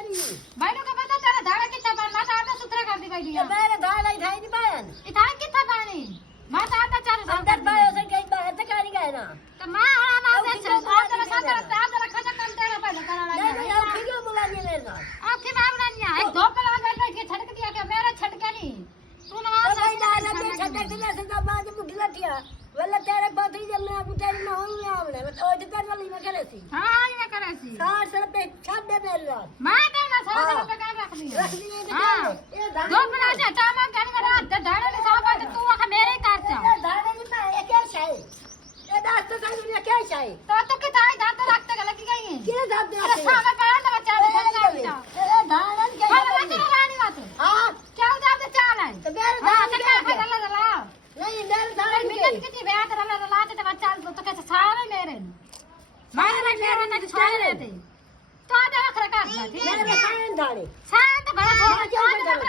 नहीं ਮੈਨੂੰ ਕੀ ਪਤਾ ਤੇਰਾ ਦਾਣਾ ਕਿੱਥੇ ਪਾਣ ਮੈਂ ਤਾਂ ਆਟਾ ਸੁਥਰਾ ਕਰਦੀ ਪਈ ਆ मेरे दाल नहीं खाई नहीं पायन ਇਹ ਤਾਂ ਕਿੱਥੇ ਪਾਣੀ ਮੈਂ ਤਾਂ ਆਟਾ ਚਾਰ अंदर पायो से गई बाहर तक आ नहीं गए ना ਤੇ ਮੈਂ ਹੁਣ ਨਾ ਸੇ ਸਾਦਰ ਸਾਦਰ ਸਾਦਰ ਖਾਣਾ ਕੰਮ ਤੇਰਾ ਪਹਿਲਾਂ ਕਰਾਣਾ नहीं नहीं आप क्यों बुलाने मेरे साथ ਆਖੀ ਮੈਂ ਬਣਾਈਆਂ ਇੱਕ ਦੋ ਪਲਾ ਗੱਲ ਕੇ ਛੜਕ ਦਿਆ ਕਿ ਮੇਰਾ ਛੜਕੇ ਨਹੀਂ ਤੂੰ ਨਾ तो भाई दाल अपने छटक दिले से जब बाज बुढ़ी लटिया वल्ला तेरे पथरी जब मैं आपको तेरी ना होई ना आवले ओ जे तेरे वाली में करे सी ਹਾਂ ਇਹ ਮੈਂ ਕਰਾਂ ਸੀ सार सर पे छाप दे मेरे साथ ਮੈਂ ਤਾਂ ਨਾ ਸਾਦਰ पे ਕਰ ਰੱਖਦੀ रख दिए तो ਹਾਂ ये दाल ਦੋ ਪਲਾ ਜਾ ਟਾਮਾ ਕਰ ਮੇਰਾ ਤੇ ਦਾਣੇ ਨੇ ਸਾਫ ਤੇ ਤੂੰ ਆਖ ਮੇਰੇ ਘਰ ਚ ये दाल नहीं पाए ये क्या है ये दाल तो सही दुनिया क्या है तो तो किताई दांत रखते लगी गई है किने दाल दे अरे सागा पड़ा ना बच्चा ने खा लिया ए दाल नहीं हां क्या बच्चा रानी बात हां क्या दांत चाल है तो मेरे हां दाल तो क्या खा ला नहीं मेरे दाल अरे नहीं मिनट कितनी बैठ रहा लाते तो बच्चा तो कैसे सारे मेरे मारे ने छोड़ देते तो आधा रख रखा ठीक है मेरे साइन थाले शांत बड़ा थोड़ा